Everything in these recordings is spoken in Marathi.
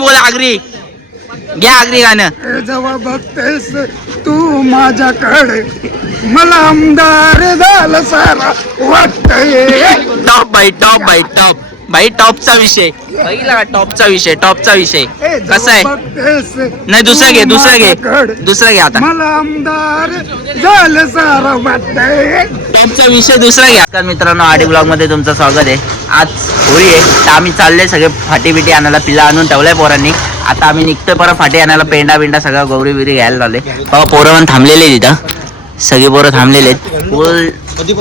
बोल आगरी घ्या आगरी गाणं. जेव्हा बघतेस तू माझ्याकडे मला आमदार झालं सारा वाटतंय. टॉप बाई टॉप बाई टॉप बाई टॉपचा विषय पहिला टॉपचा विषय कसा आहे. नाही दुसरं घे दुसरं घे आता मला आमदार झालं सारा वाटतंय. टॉपचा विषय दुसरा घ्या. तर मित्रांनो आडी ब्लॉग मध्ये तुमचं स्वागत आहे. आज होळी आहे तर आम्ही चालले सगळे फाटी बिटी आणायला. पिल्ला आणून ठेवलंय पोरांनी. आता आम्ही निघतोय परत फाटी आणायला. पेंडा बिंडा सगळं गौरी बिरी घ्यायला लावले. बघा पोरं पण थांबलेले तिथं. सगळी पोरं थांबलेले आहेत. फुल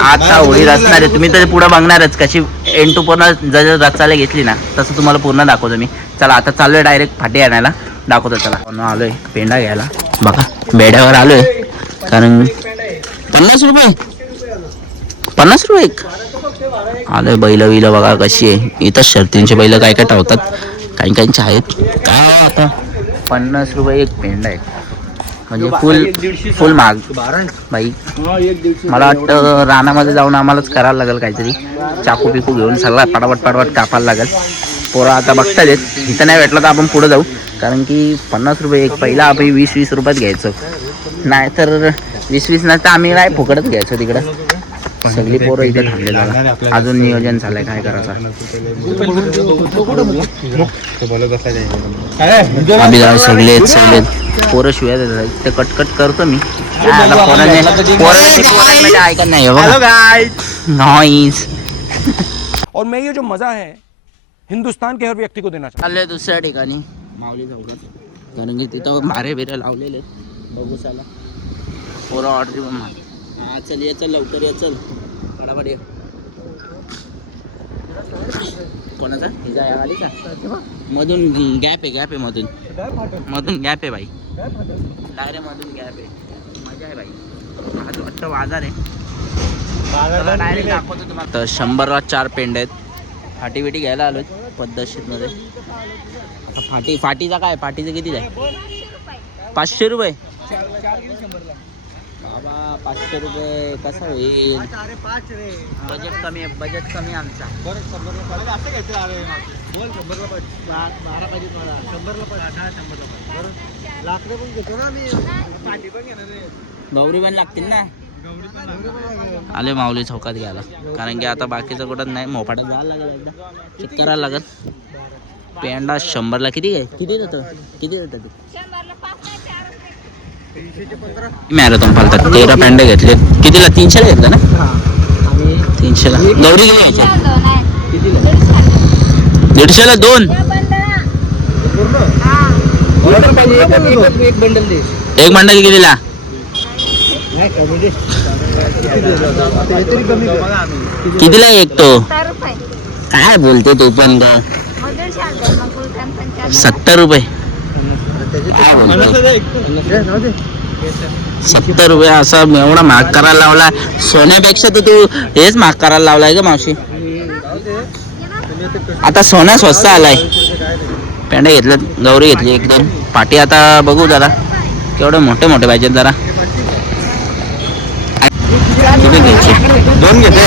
आता होळी रचणार आहे. तुम्ही तर पुढे बघणारच कशी एंड टू पूर्ण जर रचायला घेतली ना तसं तुम्हाला पूर्ण दाखवतो मी. चला आता चाललोय डायरेक्ट फाटी आणायला. दाखवतो चला. आलोय पेंडा घ्यायला. बघा बेड्यावर आलोय कारण 50 रुपये एक आलोय. बैल बिल बघा कशी आहे. इथं शर्तींचे बैल काय काय ठेवतात. काही काहींचे आहेत काय आता 50 रुपये एक पेंडा आहे म्हणजे फुल महाग बाई. मला वाटतं रानामध्ये जाऊन आम्हालाच करायला लागेल काहीतरी. चाकू पिकू घेऊन सगळा पटापट कापायला लागेल. पोरं आता बघता येत. इथं नाही भेटलं तर आपण पुढे जाऊ कारण की 50 रुपये एक. पहिला आपण 20-20 रुपयात घ्यायचं. नाही तर 20-20 नाही तर आम्ही नाही फुकटच घ्यायचो तिकडं. सगळी पोरं इथे थांबले. अजून नियोजन झालंय काय करायचं. सगळे पोरं शिवाय देतात ते कटकट करतो मी. ऐकत नाही और मैं ये जो मजा है हिंदुस्तान के हर व्यक्ति को देना चाललंय दुसऱ्या ठिकाणी माऊली चौकात. कारण की तिथं भारे बिरे लावलेले आहेत. बघू चला पोरं ऑर्डर पण मार. हा चल ये चल लवकर ये चल फटाफट ये. कोणाचा हिजा या गाडीचा मधून गॅप आहे मधून गॅप आहे बाई. डायरेक्ट मधून गॅप आहे. मजा आहे बाई. आज वाटतं बाजार आहे. डायरेक्ट दाखवतो तुम्हाला. तर 100ला 4 पेंड आहेत. फाटी बिटी घ्यायला आलो पद्धतशीरमध्ये. आता फाटीचा काय फाटीचं किती आहे 500 रुपये बाबा. 500 रुपये कसं होईल. बजेट कमी आमचा. गौरी पण लागतील ना. आले माऊली चौकात घ्यायला कारण की आता बाकीचं कुठं नाही. मोफाटात जायला लागेल एकदा चेक करायला लागेल. पेंडा 100ला किती देतं ते मॅरेथॉन पालतात. 13 पेंडे घेतले. कितीला 300ला घेतलं ना. 300ला गौरी किती घ्यायच्या 150ला 2 एक बंडल कितीला. कितीला एक तो काय बोलते तू पण 70 रुपये काय बोलतो. 70 रुपये असा एवढा महाग करायला लावला. सोन्यापेक्षा तर तू हेच महाग करायला लावलाय ग मावशी. आता सोना स्वस्त आलाय. पेंडे घेतलं गौरी घेतली 1-2 पाटी. आता बघू जरा केवढे मोठे पाहिजेत जरा. किती घ्यायचे 2 घेते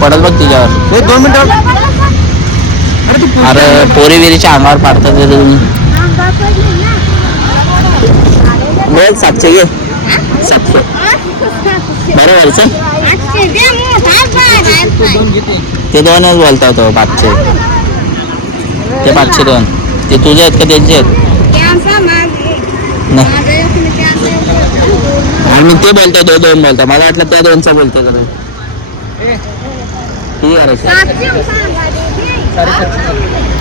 पडल बघ तिच्यावर 2 मिनिटं. अरे पोरी बिरीच्या अंगावर पाडतात 700 घे 700 बरोबर. ते 2च बोलता तो 500. ते 502 ते तुझे आहेत का त्यांचे आहेत. मी ते बोलतो 2 बोलतो. मला वाटलं त्या 2चं बोलतो का. किती करायचं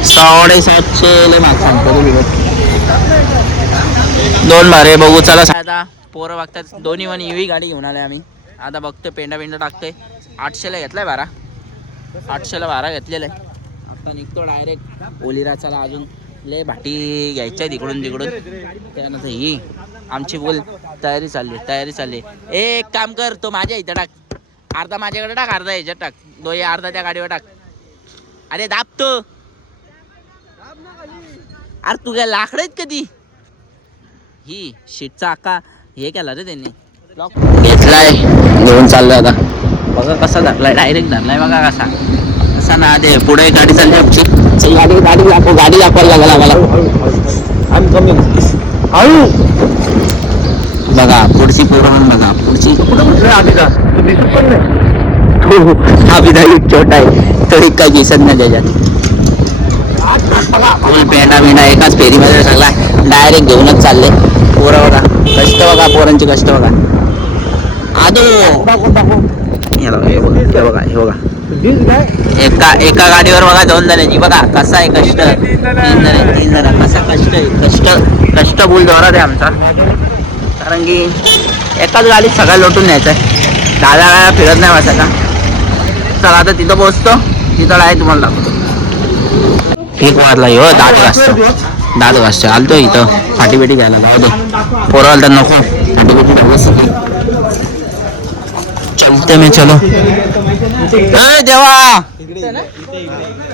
750 माग सांगतो 2 भारे. बघू चला. आता पोरं बघतात दोन्ही पण EV गाडी घेऊन आले आम्ही. आता बघतोय पेंडा टाकतोय. 800ला घेतलाय 800ला 12 घेतलेलं आहे. आता निघतो डायरेक्ट ओलिराचाला. अजून लय भाटी घ्यायच्या आहेत इकडून तिकडून. त्यानंतर ही आमची बोल तयारी चालली. एक काम कर तो माझ्या इथं टाक. अर्धा माझ्याकडे टाक अर्धा ह्याच्यात टाक. अर्धा त्या गाडीवर टाक. अरे दाबतो. अरे तू काय लाकडं आहेत कधी. ही शीटचा आका हे केला रे त्यांनी. घेतलाय घेऊन चाललोय आता. बघा कसा धरलाय. डायरेक्ट धरलाय बघा कसा ना. ते पुढे गाडी चालली आमची. गाडी दाखवायला लागेल आम्हाला. पण बघा पुढची कुठं आबिदा आबिदा एक छोटा आहे तो एक काही दिसत नाही त्याच्यात. फुल पेंडा बिंडा एकाच फेरीमध्ये सगळा डायरेक्ट घेऊनच चालले. पोरं बघा कष्ट बघा पोरांची कष्ट बघा. आदो हे बघा एका गाडीवर बघा 2 जणांची बघा कसा आहे कष्ट. 3 जण कसा कष्ट आहे कष्ट बोल जोरात आहे आमचा. कारण की एकाच गाडीत सगळं लोटून न्यायचं आहे. दादा फिरत नाही वाचा का. चला आता तिथं पोहोचतो तिथं आहे तुम्हाला दाखवतो. 1 वाजला हो दात घासतो आलतो इथं फाटी बेटी द्यायला जाऊ दे. पोरं आलं तर नको फाटी बेटी द्यावं. चलते मी चलो देवा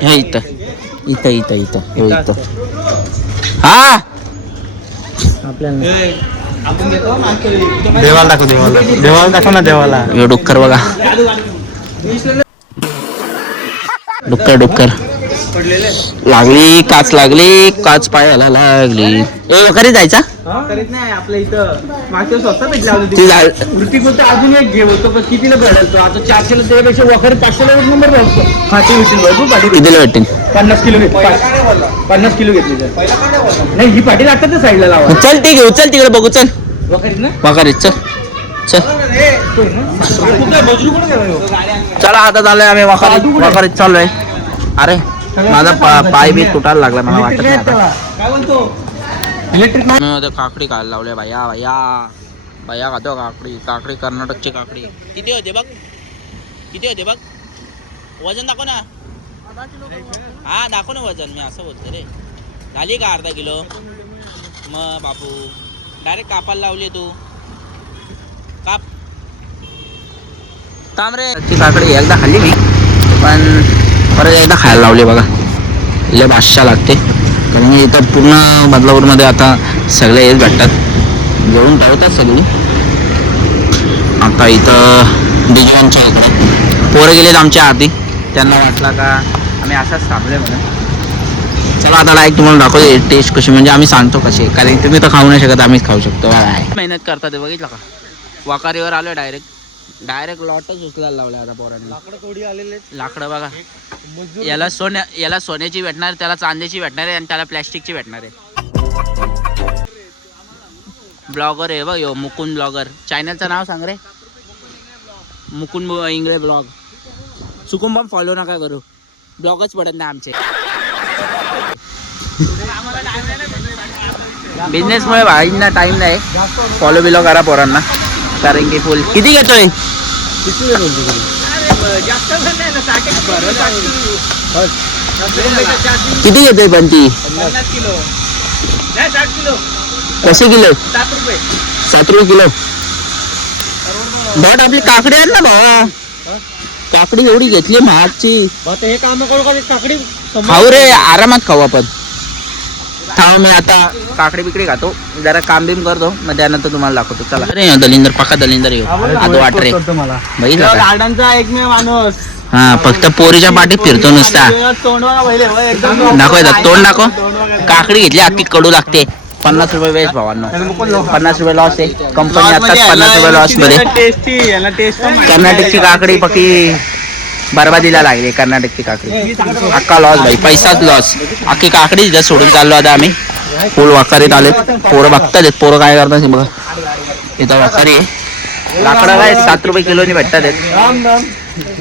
हे इथं हा देवाला दाखव ना देवाला. डुक्कर बघा डुक्कर लागली काच पायाला लागली. वगैरे जायचा करीत नाही आपल्या इथं मागच्या स्वस्त भेटला ऋतिक होतं अजून एक घे होतो पण कितीला भेटतो आता 400 ला त्यापेक्षा वखर 500 ला 1 नंबर भेटतो. फाटी भेटेल भरपूर फाटी कितीला भेटेल 50 किलो घेतली 50 किलो घेतली तर नाही ही फाटी लागतात साईडला लावा. चल ठीक आहे चल तिकडे बघू चल वखरीत ना वगैरे चल चला आता झालंय आम्ही वखरीत चाललोय. अरे माझा पाय बी तुटायला लागला मला वाटत नाही आता. काय बोलतो काकडी खायला लावले भैया खातो काकडी कर्नाटकची काकडी. किती होते बघ वजन दाखव ना. हा दाखव ना वजन. मी असं बोलतो रे झाली का अर्धा किलो मग बापू डायरेक्ट कापायला लावली तू. काप तांबरे काकडी एकदा खाल्ली मी पण परत एकदा खायला लावली बघा. लय भाषा लागते कारण की इथं पूर्ण बदलापूरमध्ये आता सगळे हेच भेटतात जेवून ठेवतात सगळी. आता इथं डिजवानच्या इकडे पोरं गेलेत आमच्या आधी त्यांना वाटला का आम्ही असाच थांबले म्हणून. चला आता डायरेक्ट तुम्हाला दाखवते टेस्ट कशी म्हणजे आम्ही सांगतो कशी कारण तुम्ही तर खाऊ नाही शकत आम्हीच खाऊ शकतो. मेहनत करतात ते बघितलं का. वाकारीवर आलो डायरेक्ट लॉटच उचलायला लावला आता पोरांनी. लाकडं बघा याला सोन्याची भेटणार त्याला चांदीची भेटणार आहे आणि त्याला प्लॅस्टिकची भेटणार आहे. ब्लॉगर आहे बघ यो मुकुंद ब्लॉगर. चॅनलचं नाव सांग रे. मुकुंद इंगळे ब्लॉग. सुकुंबम फॉलो नका करू ब्लॉगच पडत नाही आमचे. बिझनेसमुळे भाईंना टाइम नाही. फॉलो बिलो करा पोरांना कारण की फुल किती घेतोय. किती घेतोय पण ती 50 किलो नाही 60 किलो. कसे किलो 7 रुपये 7 रुपये किलो. बट आपली काकडी आहे ना भावा काकडी एवढी घेतली महागची. हे काम करू काकडी खाऊ रे आरामात खाऊ आपण. थांब मी आता काकडी बिकडी खातो जरा काम बिम करतो मग त्यानंतर तुम्हाला दाखवतो. चला अरे दलिंदर पक्का दलिंदर येऊ आता वाट रे बाई गार्डनचा एकमेव माणूस. हा फक्त पोरीच्या पाठीत फिरतो नुसता. दाखवायचा तोंड दाखव. काकडी घेतली अख्खी कडू लागते. 50 रुपये वेस्ट भावांनो 50 रुपये लॉस आहे. कंपनी आताच 50 रुपये लॉस मध्ये. कर्नाटकची काकडी पक्की बरबादीला लागली. कर्नाटकची काकडी अख्खा लॉस भाई पैसाच लॉस. अख्खी काकडी जर सोडून चाललो आता आम्ही. फुल वाकारीत आले पोरं बघतात पोरं काय करतात बघा. इथं वाकारी आहे. लाकडं काय 7 रुपये किलोनी भेटतात.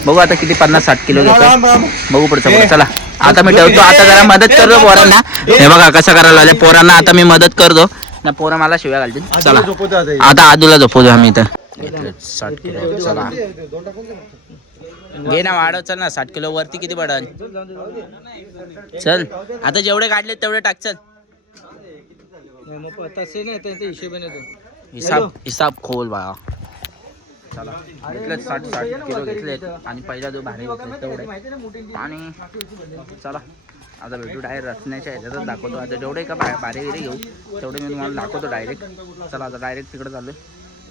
बघू आता किती 50-60 किलो घेतो बघू पुढचं. चला आता मी ठेवतो. आता जरा मदत करतो पोरांना. हे बघा कसं करायला लागले पोरांना. आता मी मदत करतो ना पोरं मला शिव्या घालतील. चला आता आदूला झोपवतो आम्ही इथं. 60 किलो चला घे ना वाढव. चल ना 60 किलो वरती किती पडल. चल आता जेवढे काढले तेवढे टाक. चल हिसाब खोल बाळा. चला घेतले 60 किलो घेतले आणि पहिला जो भारी घेतले तेवढे. आणि चला आता भेटू डायरेक्ट रचण्याच्या ह्याच्यातच दाखवतो. आता जेवढे का भारी विरी घेऊ तेवढे मी तुम्हाला दाखवतो डायरेक्ट. चला आता डायरेक्ट तिकडे चालू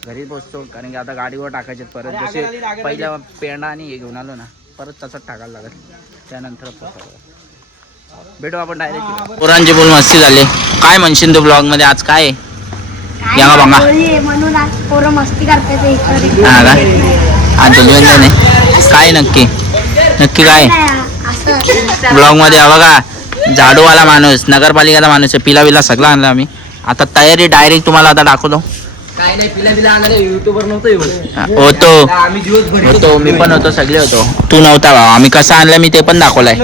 घरी पोचतो कारण की आता गाडीवर टाकायचे परत. जसे पहिल्या पेंडा आणि हे घेऊन आलो ना परत तसंच टाकायला लागेल. त्यानंतर भेटू आपण डायरेक्ट. पोरांची बोल मस्ती झाली. काय म्हणशील तू ब्लॉग मध्ये आज काय या का बघा म्हणून आज पोरं मस्ती करतात इकडे. हा का आज धुलिवंदन आहे. काय नक्की नक्की काय असं ब्लॉग मध्ये हा बघा झाडूवाला माणूस नगरपालिकेचा माणूस आहे. पिला बिला सगळं आणलं आम्ही. आता तयारी डायरेक्ट तुम्हाला आता दाखवतो. काय नाही पिला बिला आणणार युट्यूबर नव्हतं येऊ होतो आम्ही दिवसभर होतो मी पण होतो सगळे होतो. तू नव्हता भावा. आम्ही कसं आणलं मी ते पण दाखवलंय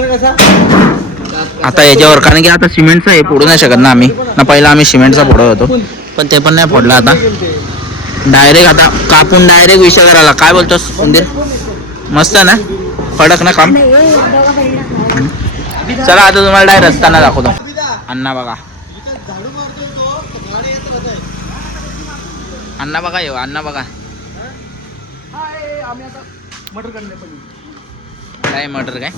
आता याच्यावर. कारण की आता सिमेंटचं हे फोडू नाही शकत ना आम्ही ना. पहिला आम्ही सिमेंटचा फोडत होतो पण ते पण नाही फोडला. आता डायरेक्ट आता कापून डायरेक्ट विषय करायला. काय बोलतोस मंदिर मस्त ना कडक ना काम. चला आता तुम्हाला डायरेक्ट रस्ताना दाखवतो. अण्णा बघा अण्णा बघा येऊ अण्णा बघा काय मटर काय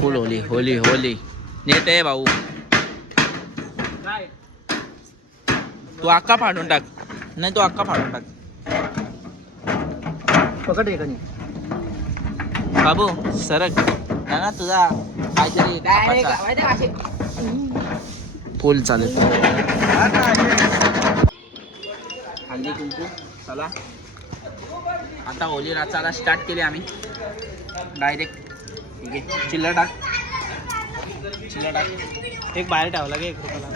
फुल होली होली होली नेट आहे भाऊ. तू अक्का फाडून टाक. नाही तू अक्का फाडून टाक. पकड एकाने बाबू सरक ना तुझा काहीतरी कापायचा. फुल चालेल. हल्दी कुंकू चला आता होली नाचायला स्टार्ट केली आम्ही डायरेक्ट. ठीक आहे चिल्लर टाक चिल्लर टाक. एक बाहेर ठेवला की 1 रुपयाला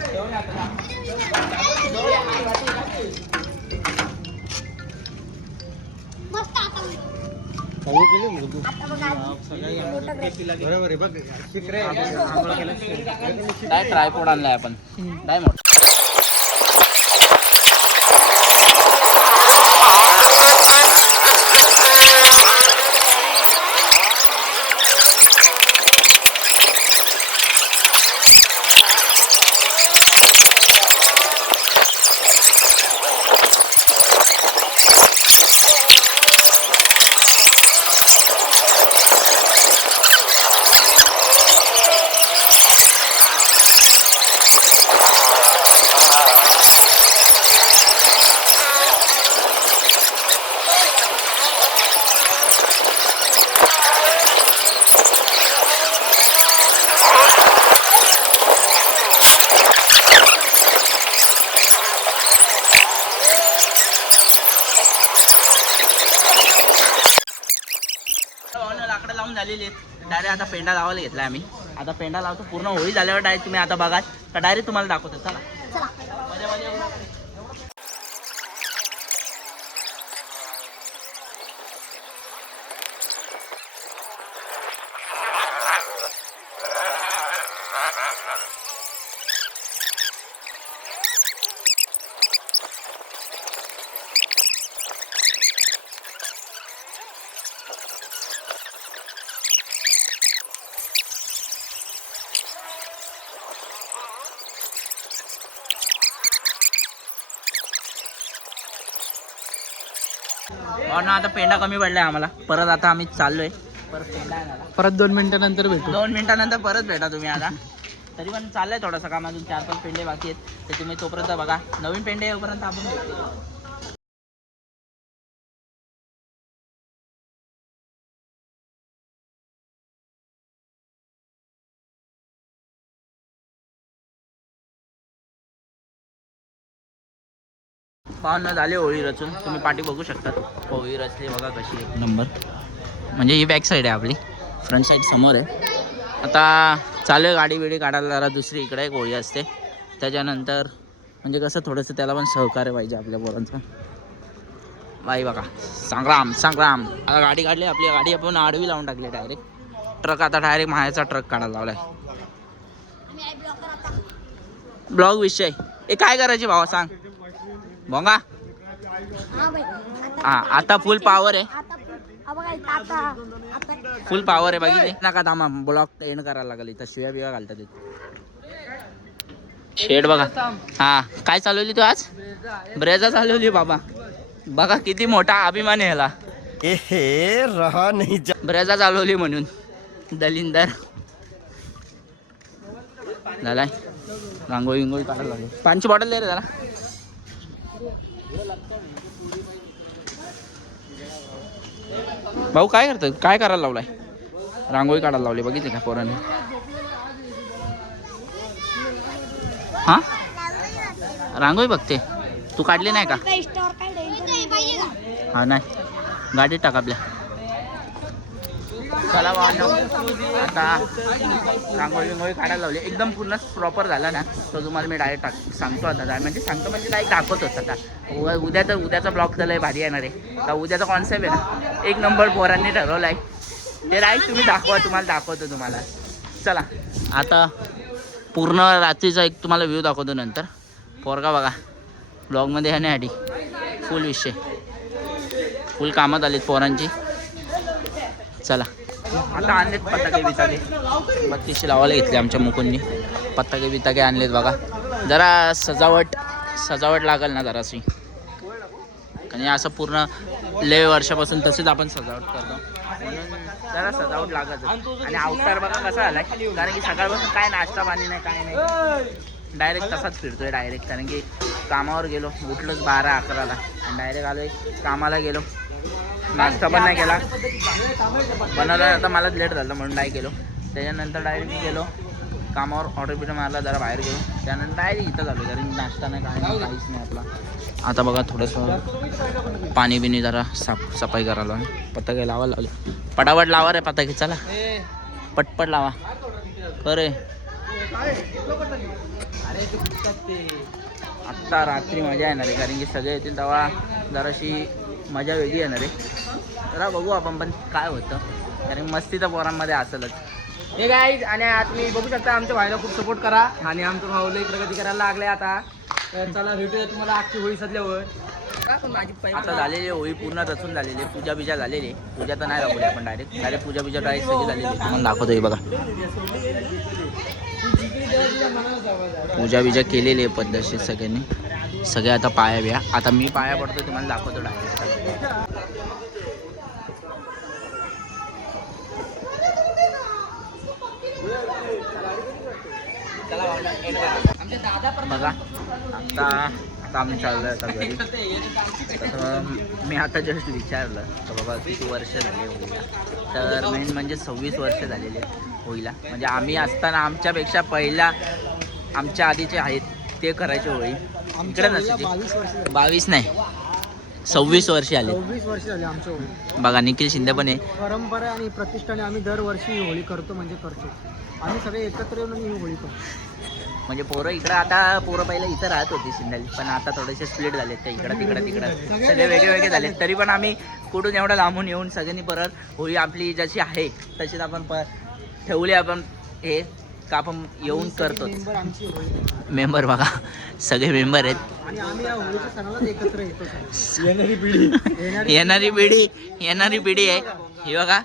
बरोबर आहे बघ काय ट्रायपॉड आणलाय आपण काय मोठा. लाकडं लावून झालेली आहेत. डायरेक्ट आता पेंडा लावायला घेतलाय आम्ही. आता पेंडा लावतो पूर्ण होळी झाल्यावर डायरेक्ट तुम्ही आता बघा का डायरेक्ट तुम्हाला दाखवतो. चला मध्ये मध्ये येऊ. और ना आता पेंडा कमी पडलाय आम्हाला. परत आता आम्ही चाललोय परत पेंडा आणायला. परत 2 मिनिटानंतर भेटू. 2 मिनिटानंतर परत भेटा तुम्ही. आता तरी पण चाललंय थोडासा काम. अजून 4-5 पेंडे बाकी आहेत ते तुम्ही तोपर्यंत बघा. नवीन पेंडे येऊपर्यंत आपण भेटतो. पाहून झाले होळी रचून. तुम्ही पाठी बघू शकता होळी रचली बघा कशी एक नंबर. म्हणजे ही बॅक साईड आहे आपली. फ्रंट साईड समोर आहे. आता चालू आहे गाडी बिडी काढायला. जरा दुसरी इकडे एक होळी असते त्याच्यानंतर. म्हणजे कसं थोडंसं त्याला पण सहकार्य पाहिजे आपल्या पोरांचं. बाई बघा संग्राम संग्राम. आता गाडी काढली आपली. गाडी आपण आडवी लावून टाकली डायरेक्ट. ट्रक आता डायरेक्ट मायाचा ट्रक काढायला लावलाय. ब्लॉग विषय हे काय करायचे भावा सांग भोंगा. हा आता फुल पॉवर आहे. फुल पॉवर आहे बघितले नका. थांबा ब्लॉक एंड करायला लागेल. इथं शिव्या बिव्या घालतात शेड बघा. हा काय चालवली तू आज. ब्रेझा चालवली बाबा. बघा किती मोठा अभिमान आहे ह्याला. रहा नहीं ब्रेझा चालवली म्हणून. दलिंदर झालाय. रांगोळी विंगोळी काढायला लागली. पाण्याची बॉटल दे रे जरा. भाऊ काय करतोय. काय करायला लावलाय. रांगोळी काढायला लावली बघितली का पोराने. हा रांगोळी बघते तू काढली नाही का? इंस्टावर काय द्यायचं हा नाही गाडीत टाक आपल्या. चला भावांनो आता रांगोळी बिंगोळी काढायला लावली एकदम पूर्ण प्रॉपर झाला ना तो तुम्हाला मी डायरेक्ट सांगतो आता. म्हणजे सांगतो म्हणजे डायरेक्ट दाखवतोच आता. उद्या तर उद्याचा ब्लॉग तर लय भारी येणार आहे. का उद्याचा कॉन्सेप्ट आहे ना एक नंबर पोरांनी ठरवला आहे ते राईट तुम्ही दाखवा तुम्हाला दाखवतो तुम्हाला. चला आता पूर्ण रात्रीचा एक तुम्हाला व्ह्यू दाखवतो नंतर. पोरगा बघा ब्लॉगमध्ये ह्यासाठी फुल विषय फुल कामात आलेत पोरांची. चला आता आणलेत पताके बिताके 3200 लावायला घेतले आमच्या मुकुंनी. पताके बिताके आणलेत बघा. जरा सजावट लागेल ना जराशी. आणि असं पूर्ण लय वर्षापासून तसेच आपण सजावट करतो म्हणून जरा सजावट लागत. आणि अवतार बघा कसा आलाय कारण की सकाळपासून काय नाश्ता पाणी नाही काय नाही डायरेक्ट तसाच फिरतोय डायरेक्ट. कारण की कामावर गेलो उठलोच 12-11ला आणि डायरेक्ट आलोय कामाला गेलो. नाश्ता पण नाही केला बनवला आता मला लेट झालं म्हणून नाही गेलो. त्याच्यानंतर डायरेक्ट मी गेलो कामावर ऑर्डर बिटर मारला जरा बाहेर गेलो. त्यानंतर डायरेक्ट इथं झालो कारण नाश्ता नाही काय नाही काहीच नाही आपला. आता बघा थोडंसं पाणी बिणी जरा सफाई करायला पताके लावायला लावले. पटापट लावा रे पताके चला पटपट लावा अरे. आत्ता रात्री मजा येणार आहे कारण की सगळे येतील तेव्हा जराशी मजा वेगळी येणार आहे. जरा बघू आपण पण काय होतं कारण मस्ती तर पोरांमध्ये असेलच. हे गाईज आणि आज तुम्ही बघू शकता आमच्या भाईला खूप सपोर्ट करा आणि आमचं भाऊला प्रगती करायला लागले आता. तर चला भेटूया तुम्हाला आजची होळी सजल्यावर. आता झालेली होळी पूर्ण रचून झालेली पूजा बिजा झालेली. पूजा तर नाही दाखवली आपण डायरेक्ट पूजा बिजा डायरेक्ट सगळी झालेली तुम्हाला दाखवतोय बघा. पूजा बिजा केलेली आहे पद्धतशीर सगळ्यांनी. सगळे आता पाया बिया आता मी पाया पडतो तुम्हाला दाखवतो डायरेक्ट. बघा आता आम्ही चाललो आता घरी. तर मी आता जस्ट विचारलं तर बाबा किती वर्ष झाले होळीला. तर मेन म्हणजे 26 वर्ष झालेले होळीला. म्हणजे आम्ही असताना आमच्यापेक्षा पहिला आमच्या आधीचे आहेत ते करायचे होळी इकडे नसायची. 22 नाही 26 वर्ष आले. 26 वर्ष झाले आमच्या होळी. बघा निखिल शिंदे पण आहे. परंपरा आणि प्रतिष्ठाने आम्ही दरवर्षी ही होळी करतो म्हणजे करतो. आम्ही सगळे एकत्र येऊन ही होळी करतो. म्हणजे पोरं इकडं आता पोरं पहिलं इथं राहत होती सिंधाली पण आता थोडेसे स्प्लिट झालेत ते इकडं तिकडं सगळे वेगळे झालेत. तरी पण आम्ही कुठून एवढं लांबून येऊन सगळ्यांनी परत होळी आपली जशी आहे तशीच आपण ठेवली आपण हे का आपण येऊन करतो. मेंबर बघा सगळे मेंबर आहेत आणि आम्ही या होळीच्या सणालाच एकत्र येतो. येणारी पिढी आहे ही बघा.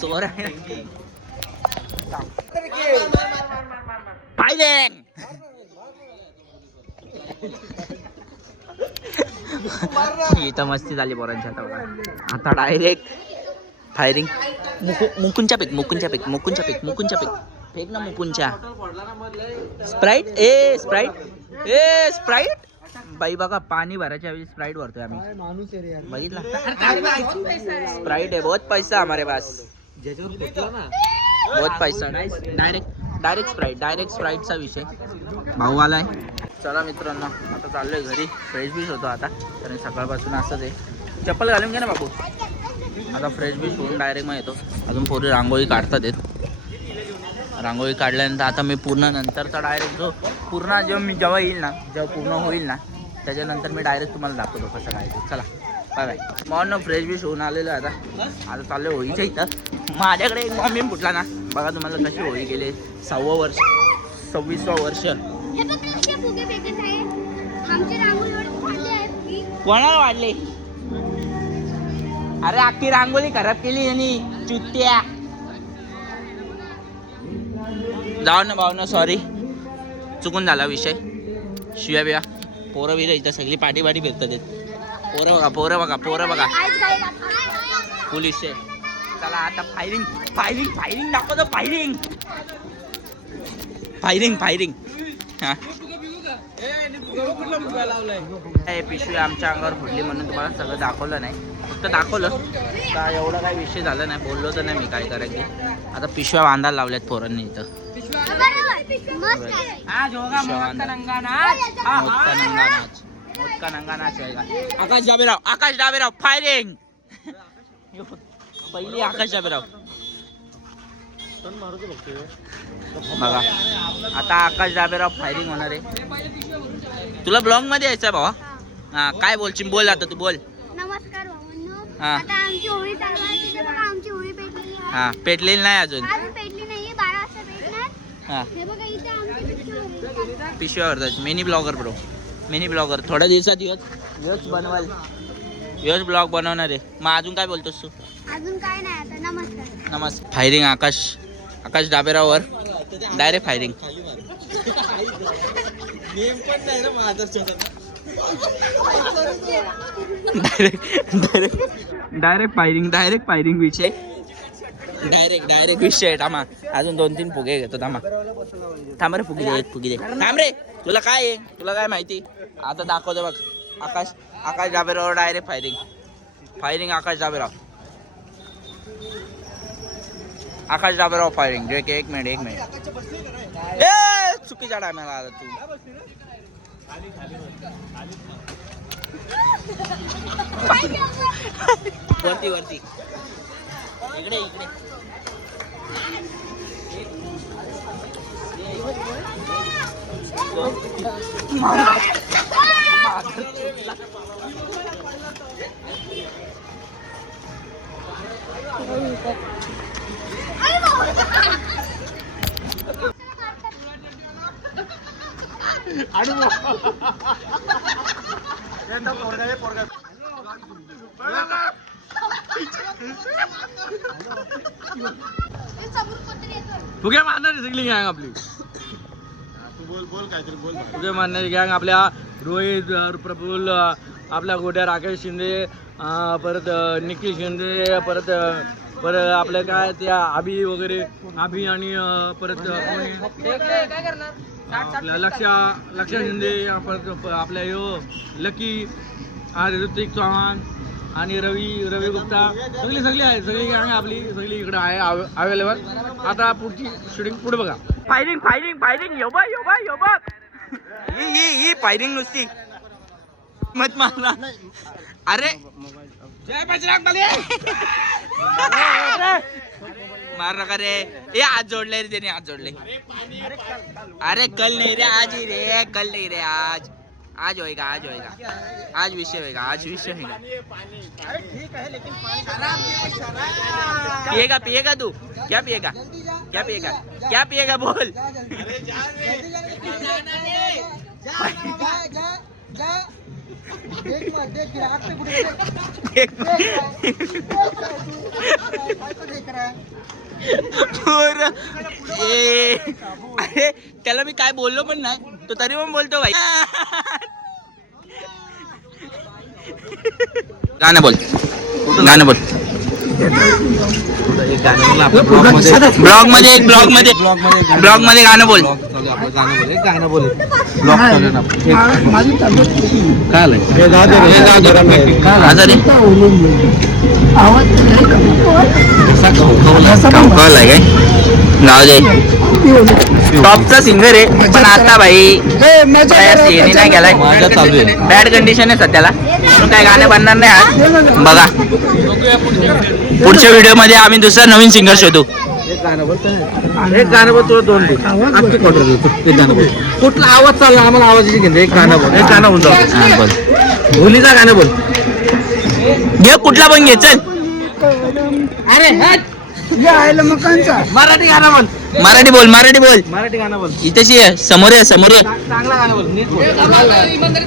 चोर आहे इथं मस्ती झाली पोरांची. आता डायरेक्ट फायरिंग. मुकुंच्या पेक फेक ना मुकुंच्या. स्प्राईट बाई बघा पाणी भरायच्या वेळी स्प्राईट भरतोय आम्ही. बघितला स्प्राईट आहे बहुत पैसा हमारे पास. बहुत पैसा डायरेक्ट स्प्राईटचा विषय भाऊ आलाय. चला मित्रांनो आता चाललोय घरी. फ्रेश होतो आता कारण सकाळपासून असंच आहे. चप्पल घालून घ्या ना बापू. आता फ्रेश होऊन डायरेक्ट मग येतो. अजून पोरी रांगोळी काढतात आहेत. रांगोळी काढल्यानंतर आता मी पूर्ण नंतरचा डायरेक्ट जो पूर्ण जेव्हा येईल ना जेव्हा पूर्ण होईल ना त्याच्यानंतर मी डायरेक्ट तुम्हाला दाखवतो कसं काय. चला बाय बाय. मॉर्न फ्रेश होऊन आलेलं आता चाललं होळीच्या इथं. माझ्याकडे एक मॉम्मी फुटला ना बघा तुम्हाला कशी होळी गेली. 6वं वर्ष 26वं वर्ष. कोणाला वाढले अरे अख्खी रांगोळी खराब केली यांनी चुत्या. जाऊ ना भाऊ ना सॉरी चुकून झाला विषय. शिव्या बिया पोरं बिरं इथं सगळी पाठी फिरतात. पोरं बघा फुल विषय. चला आता फायरिंग दाखवतो. फायरिंग हा पिशवी आमच्या अंगावर फुटली म्हणून तुम्हाला सगळं दाखवलं नाही फक्त दाखवलं का एवढा काही विषय झाला नाही. बोललो तर नाही मी काय करायचे. आता पिशव्या बांधायला लावल्यात पोरांनी इथं. बरोबर मस्त आहे. आज होगा मौत का नंगा नाच. मोदका नंगा नाच. मोदका नंगा नाच होएगा. आकाश डाबेराव फायरिंग. पहिली आकाश डाबेराव. बघा आता आकाश डाबेराव फायरिंग होणार आहे. तुला ब्लॉग मध्ये यायचं भावा. हा काय बोलशील बोल आता तू बोल. नमस्कार भावांनो. हा. आता आमची होळी चालू आहे. तिथे बघा आमची होळी पेटलेली आहे. हा पेटलेली नाही अजून. अजून पेटली नाहीये. 12 वाजता पेटणार. हा हे बघा इथे आमची पिशवी आहे. पिशव्यावर mini blogger bro. Mini blogger थोड्या दिवसात यश बनवाल. यश ब्लॉग बनवणार आहे. मग अजून काय बोलतोस तू. अजून काय नाही आता. नमस्कार. नमस्कार. फायरिंग आकाश डाबेरावर डायरेक्ट फायरिंग. डायरेक्ट फायरिंग विषय. डायरेक्ट विषय. थांबा अजून 2-3 फुगे घेतो. थांब रे फुगे दे. थांब रे तुला काय आहे तुला काय माहिती. आता दाखवतो बघ. आकाश डाबेरावर डायरेक्ट फायरिंग आकाश डाबेराव फायरिंग. एक मिनिट. ए चुकीच्या टायमाला आला तू. वरती इकडे फुगे मारणारी सगळी गँग आपली. फुगे मारणारी गँग आपल्या रोहित प्रफुल्ल आपल्या गोट्या राकेश शिंदे परत निखिल शिंदे परत आपल्या काय त्या आभी वगैरे आभी आणि परत आपल्या लक्ष शिंदे परत आपल्या लकी ऋतिक चव्हाण आणि रवी गुप्ता सगळी आहे. सगळी गँग आपली सगळी इकडे आहे अवेलेबल. आता पुढची शूटिंग पुढे बघा. फायरिंग यो बघ ही फायरिंग नुसती मत मारला. अरे जय बजरंग बली. मार नका रे. हे हात जोडले रे त्याने. हात जोडले. अरे कल नाही रे आज ही रे. कल नाही रे आज होएगा. आज विषय होएगा. पिएगा तू. क्या पिएगा बोल. अरे त्याला मी काय बोललो पण नाही तो तरी पण बोलतो भाई. गाणं बोल. ब्लॉग मध्ये गाणं बोल. गाव दे. टॉपचा सिंगर आहे पण आता भाई नाही गेलाय. बॅड कंडिशन आहे सध्याला म्हणून काय गाणे बनणार नाही आज. बघा पुढच्या व्हिडिओ मध्ये आम्ही दुसरा नवीन सिंगर शोधू. एक गाणं बोल. तुला 2 दे. एक गाणं बोल. कुठला आवाज चालला आम्हाला आवाजाची घेऊन एक गाणं बोल. बोल. होलीचा गाणं बोल. घे कुठला पण घे चल. अरे मराठी गाणं बोल. मराठी गाणं बोल. इथेशी आहे. समोर ये. चांगला गाणं बोल. नीट बोल.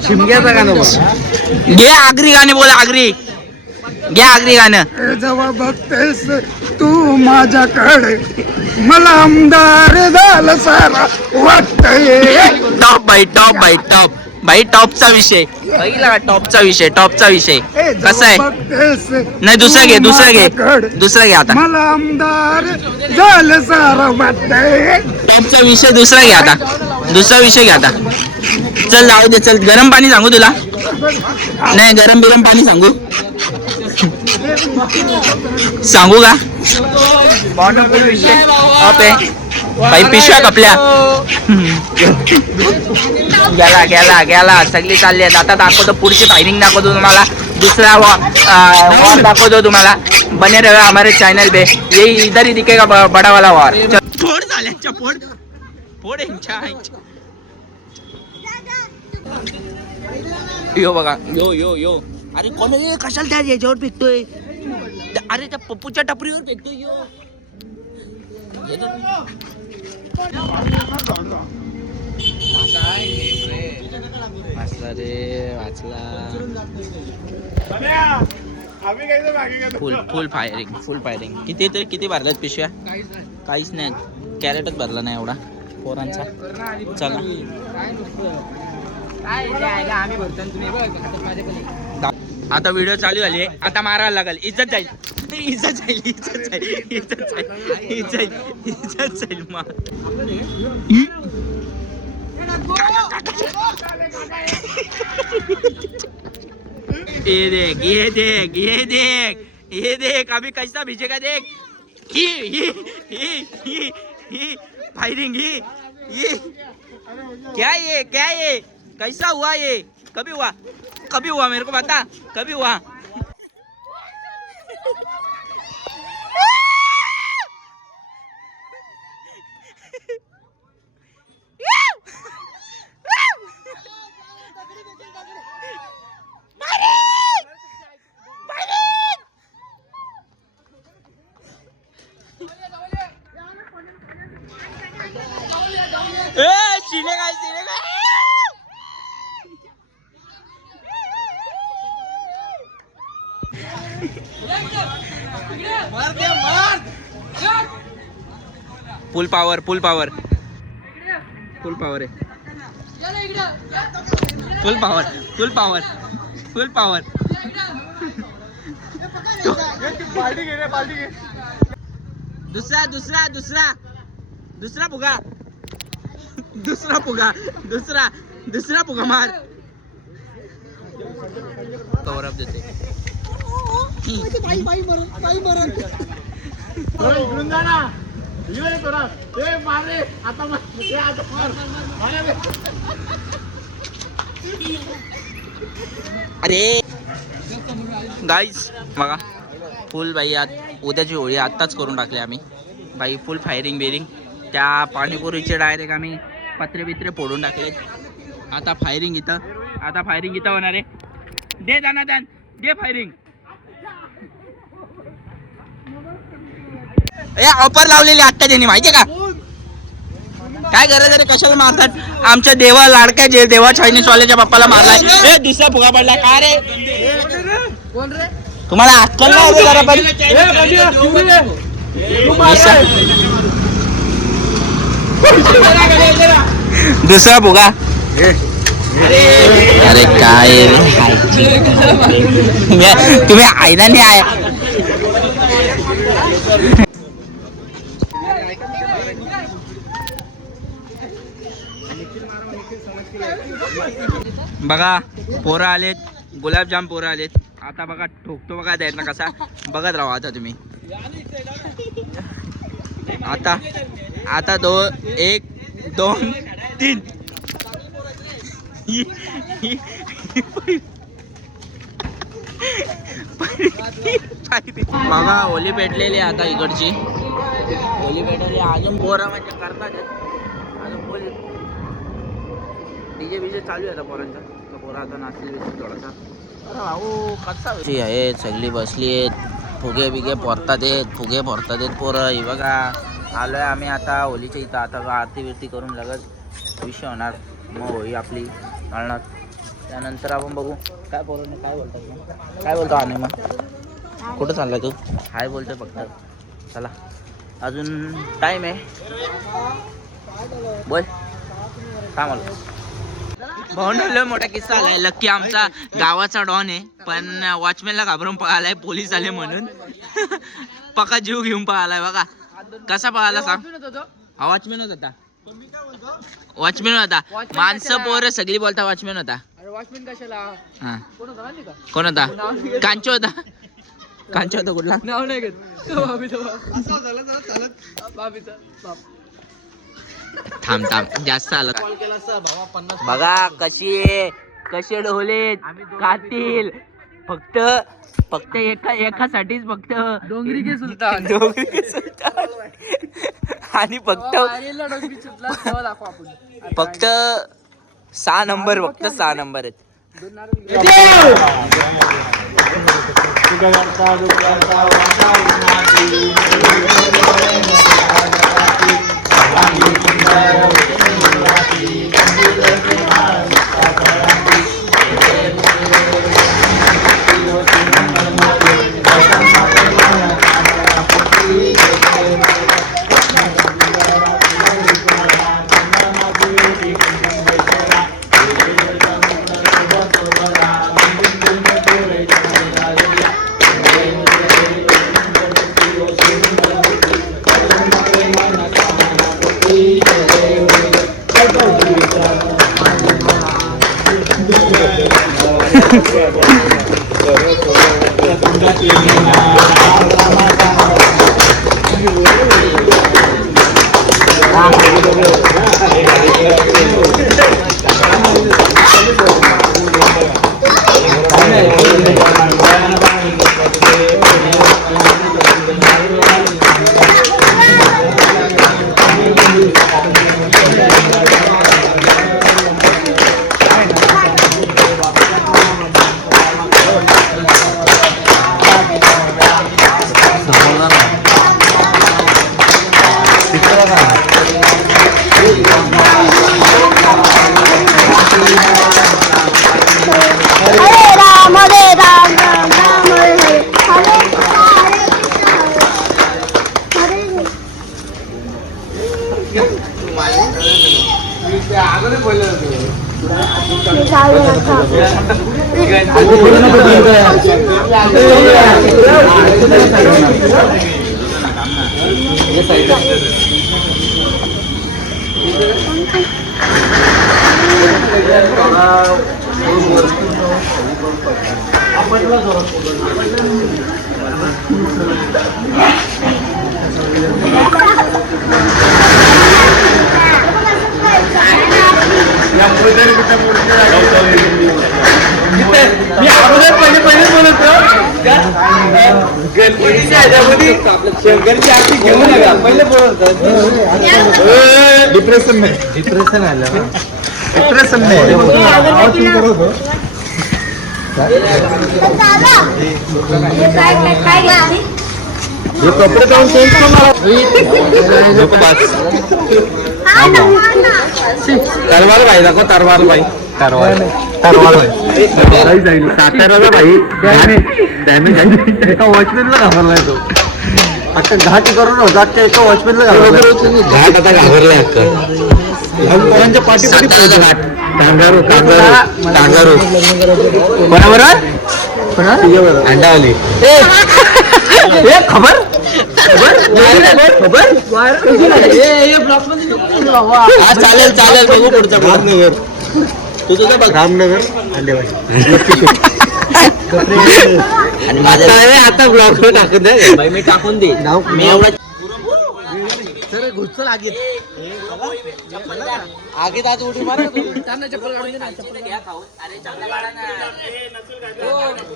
शिमग्याचा गाणं बोल. घे आगरी गाणे बोल. घ्या आगरी गाणं. जेव्हा बघतेस तू माझ्याकडे मला आमदार झालं सारा वाटतंय. भाई टॉपचा विषय. पहिला टॉपचा विषय कसा आहे. नाही दुसरा घे आता. मला आमदार झालं सारा वाटतंय. टॉपचा विषय दुसरा घे आता. चल जाऊ दे. चल गरम पाणी सांगू तुला. नाही गरम पाणी सांगू का. विषय काही पिशव्या कपल्या गेला गेला गेला सगळी चालली आहेत. आता दाखवतो पुढची फायरिंग दाखवतो तुम्हाला. दूसरा वॉर दाखवतो तुम्हाला. बने रहे हमारे चॅनल पे. ये इधर ही दिखेगा बड़ा वाला वॉर. फोड झाल्यांच्या फोड फोड यांच्या. यो बघा यो यो यो. अरे कोण कशाला त्या याच्यावर फेकतोय. अरे त्या पप्पूच्या टपरीवर फेकतोय यो. वाचला रे वाचला. फुल फुल फायरिंग फुल फायरिंग. किती तरी किती भरल्यात पिशव्या. काहीच नाही. कॅरेटच भरला नाही एवढा पोरांचा. चला आता व्हिडिओ चालू झाली. आता मारायला लागल. इज्जत जाईल इज्जत जाईल इज्जत जाईल इज्जत जाईल इज्जत जाईल इज्जत जाईल. मार ये देख ये देख ये देख ये देख अभी कैसा भिजेगा देख. ही फायरिंग ही क्या ये कैसा हुआ ये. कभी हुआ मेरे को बता कभी हुआ. Full power full power full power आहे. Full power full power full power. दुसरा दुसरा दुसरा दुसरा फुगा दुसरा फुगा दुसरा दुसरा फुगा मार. कवर अप देते. अरे गाईज बघा फुल बाई उद्याची होळी आत्ताच करून टाकली आम्ही बाई. फुल फायरिंग बिरिंग. त्या पाणीपुरीचे डायरेक्ट आम्ही पत्रे बित्रे फोडून टाकले. आता फायरिंग इथं होणार आहे. दे दानादान दे फायरिंग. ऑफर लावलेली आत्ता त्यांनी माहितीये का. काय गरज आहे कशाला मारतात. आमच्या देवा लाडक्या जे देवा चायनीज वाल्याच्या बाप्पाला मारलाय. ए दुसरा फुगा पडला का रे. तुम्हाला अक्कल नाही जरा पण. दुसरा फुगा. अरे काय तुम्ही आयना नाही आहे. बघा पोरं आलेत. गुलाबजाम पोरं आलेत. आता बघा ठोकतो बघा द्यायला कसा. बघत राहा आता तुम्ही. आता आता 1 2 3. बघा होली पेटलेली आता इकडची. होली पेटवली. अजून पोरं म्हणजे करतात अजून. पोली डीजे बीजे चालू आहे आता पोरांचा. तर पोरं आता नाचली थोडासा. भाऊ कसा आहे. सगळी बसली आहेत. फुगे बिगे फोडतात फुगे फोडतात पोरं. ही बघा आलोय आम्ही आता होलीच्या इथं. आता आरती बिरती करून लगत विषय होणार. मग होळी आपली घालणार. त्यानंतर आपण बघू काय पोरांनी काय बोलतात. काय बोलतो आणि मग कुठं चाललाय तू. हाय बोलतोय फक्त. चला अजून टाईम आहे. बोल काय मला. भाऊ मोठा किस्सा आलाय. लक्की आमचा गावाचा डॉन आहे पण वॉचमॅनला घाबरून पळालाय. पोलीस आले म्हणून पक्का जीव घेऊन पळालाय. बघा कसा पळाला सांग. हा वॉचमॅन होता. वॉचमॅन होता. माणसं पोरं सगळी बोलता वॉचमॅन होता. वॉचमॅन कशाला. हा कोण होता. कांचो होता. कांचो होता कुठला नाव नाही घेत. थांब जास्त आलं बघा कसे ढोलेत कातील फक्त एकासाठीच फक्त डोंगरी के सुलतान आणि फक्त 6 नंबर फक्त 6 नंबर आहेत. डिप्रेशन आलं डिप्रेशन कपडे जाऊन चेंज तरवार भाई दाखव तरवार भाई तरवार भाई जाईल साताराला भाई एका वॉचमॅनला घाबरलाय तो आता घाट करून होता एका वॉचमॅनला घाट आता घाबरलाय पोरांच्या पाठीपाठी घाट कांगारू बरोबर अंडावली खबर चालेल बघू पुढचा रामनगर तुझं बघ रामनगर आणि माझं आता ब्लॉग टाकून दे मी टाकून दे मी एवढा घुसचं आगीत आज उडी मार चप्पल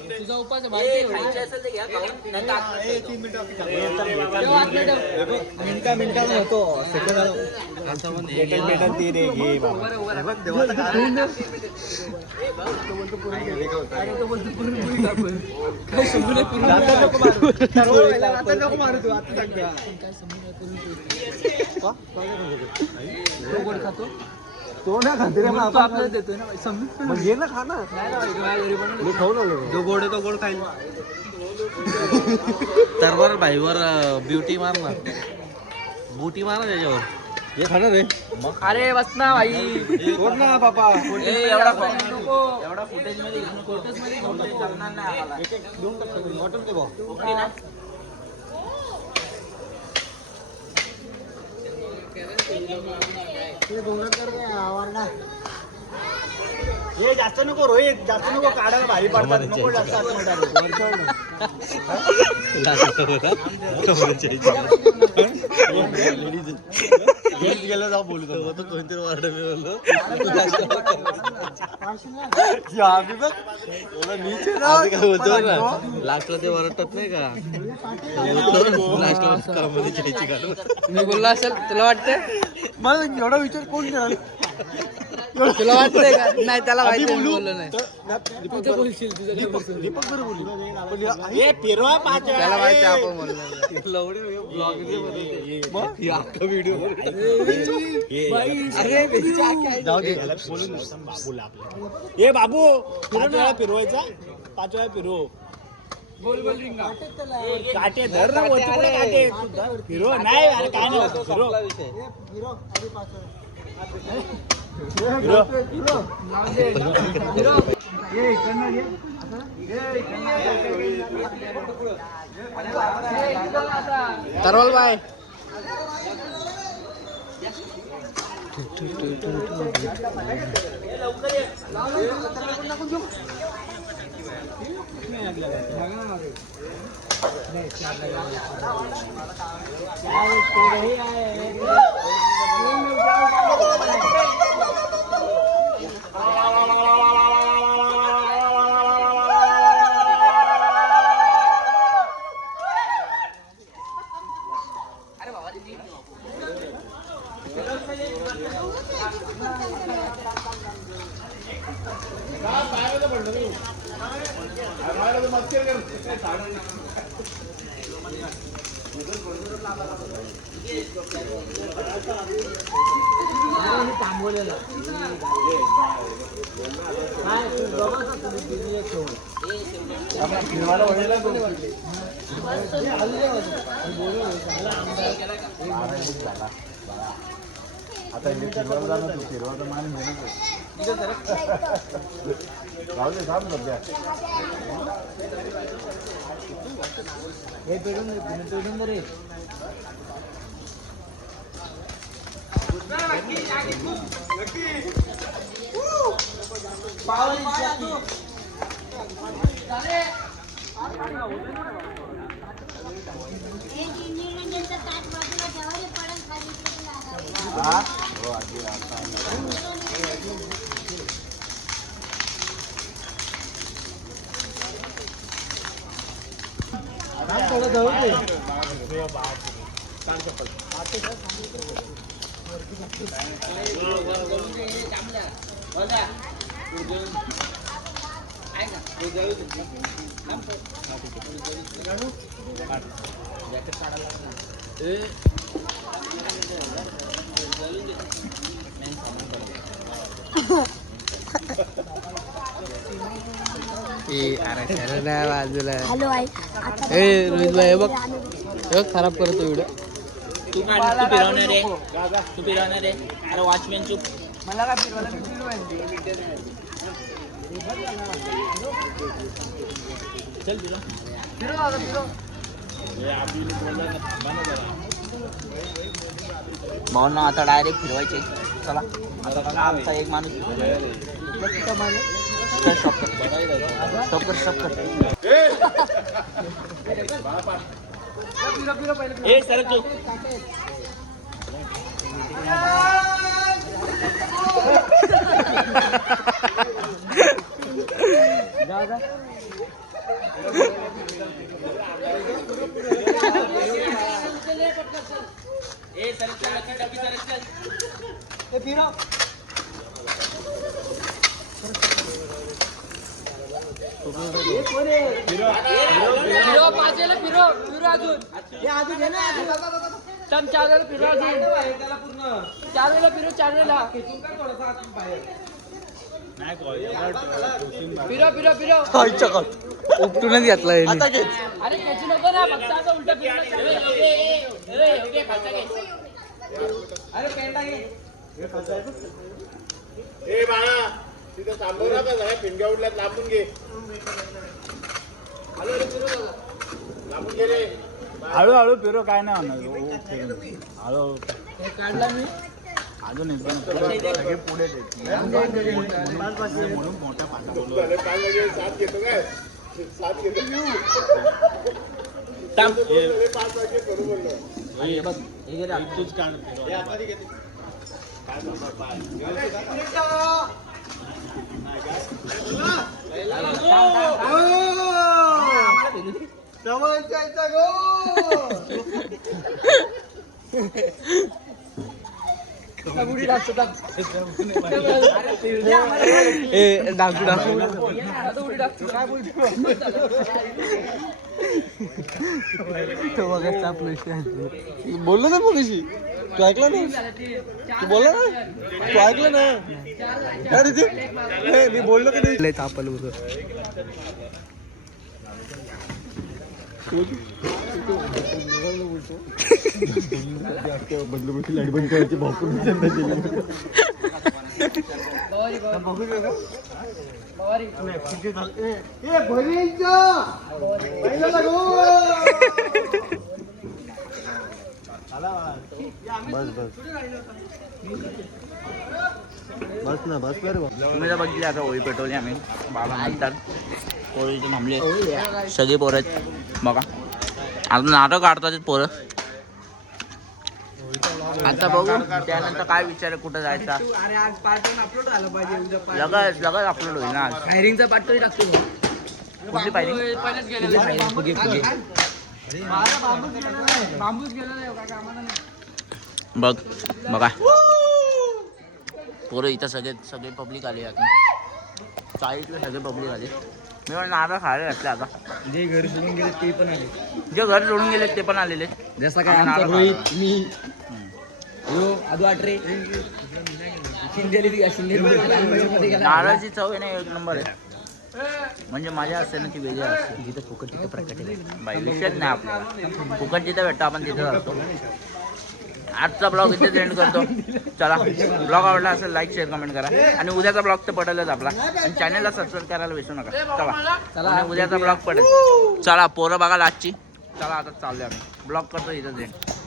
तुझा उपास मिनिटा होतो तो ना खाते रे आपल्याला देतोय ना समजून घे ना खा ना मी खाऊ ना जो गोड आहे तो गोड खाईल तरवर भाईवर ब्युटी मार ना बुटी मार ना त्याच्यावर हे खाणार रे अरे बस ना भाई सोड ना बाबा एवढा फुटेज मध्ये जमणार नाही आम्हाला घेऊन टाक बॉटल दे भाऊ हे जास्त नको रोहित जास्त नको काढायला भारी पडतात नको जास्त गेलं जाऊ बोलतो तो कोणतरी वार्ड मिळवलं काय होतो ना लास्टला ते वरटत नाही का लास्टला कामामध्ये जायची काढून मी बोललो असेल तुला वाटतंय मला एवढा विचार कोण कराल तुला वाटतंय का नाही त्याला माहिती मी बोललो नाही दीपक बरं बोलली हे फिरवा पाच त्याला माहिती आपण बोललो व्हिडिओ जाऊ दे बोलून बोला आपल्याला हे बाबू 5 वेळा फिरवायचा 5 वेळा फिरव काटे धर ना वरती पुढे काटे फिरव नाही अरे काय नाही होत फिरव तरवल बाय आता फिरवा जाणार तू फिरवा तर मान घेणं राहू दे थांब सध्या हे पेडून रे बाजूला रोहित भाई बघ खराब करतो एवढं तू फिरवणार आहे तू फिरवणार आहे अरे वॉचमॅन चुप मला काय फिरवायला चल भावना आता डायरेक्ट फिरवायचे चला आता बघा आमचा एक माणूस उपटूनच घेतला तिथं थांबव ना का पिंड्या उडल्यात लांबून घे लांबून घे रे हळूहळू फिरो काय नाही होणार हळूहळू काढला मी अजून एक सगळे पुढे म्हणून मोठ्या साथ घेतो काय साथ घेतो 5 वाजे करू बोललो बोललो ना मगाशी तू ऐकलं ना तू बोलला ना तू ऐकलं ना अरे ते मी बोललो की नाही तापल लाईट बंद करायची बस ना बस तुम्ही तर बघितले आता होळी पेटवली आम्ही बाबा नंतर होळीचे थांबले सगळे पोरं आहेत बघा आता नाटक काढतात पोरं आता बघू त्यानंतर काय विचार आहे कुठं जायचा लगच अपलोड होईल ना फायरिंगचा पाठ तरी लागतो कुठली पाहिजे बांबूच गेला बघ बघा पोरं इथं सगळे पब्लिक आले आता चाळीतले सगळे पब्लिक आले मी म्हणून नारळ खायला घातले आता जे घर सोडून गेले ते पण आले जे घर सोडून गेले ते पण आलेले जसा काय आमचा रोहित मी अदू आटरे नारळाची चव आहे ना एक नंबर आहे म्हणजे माझ्या असते ना ती वेगळी असते जिथं फुकट तिथं प्रकट आहे बाई विषयच नाही आपल्याला फुकट जिथं भेटतो आपण तिथं जातो आजचा ब्लॉग इथेच एंड करतो चला ब्लॉग आवडला असेल लाईक शेअर कमेंट करा आणि उद्याचा ब्लॉग तर पडेलच आपला आणि चॅनलला सबस्क्राईब करायला विसरू नका चला आणि उद्याचा ब्लॉग पडेल चला पोरं बघा लाजची चला आता चाललोय आम्ही ब्लॉग करतो इथंच एंड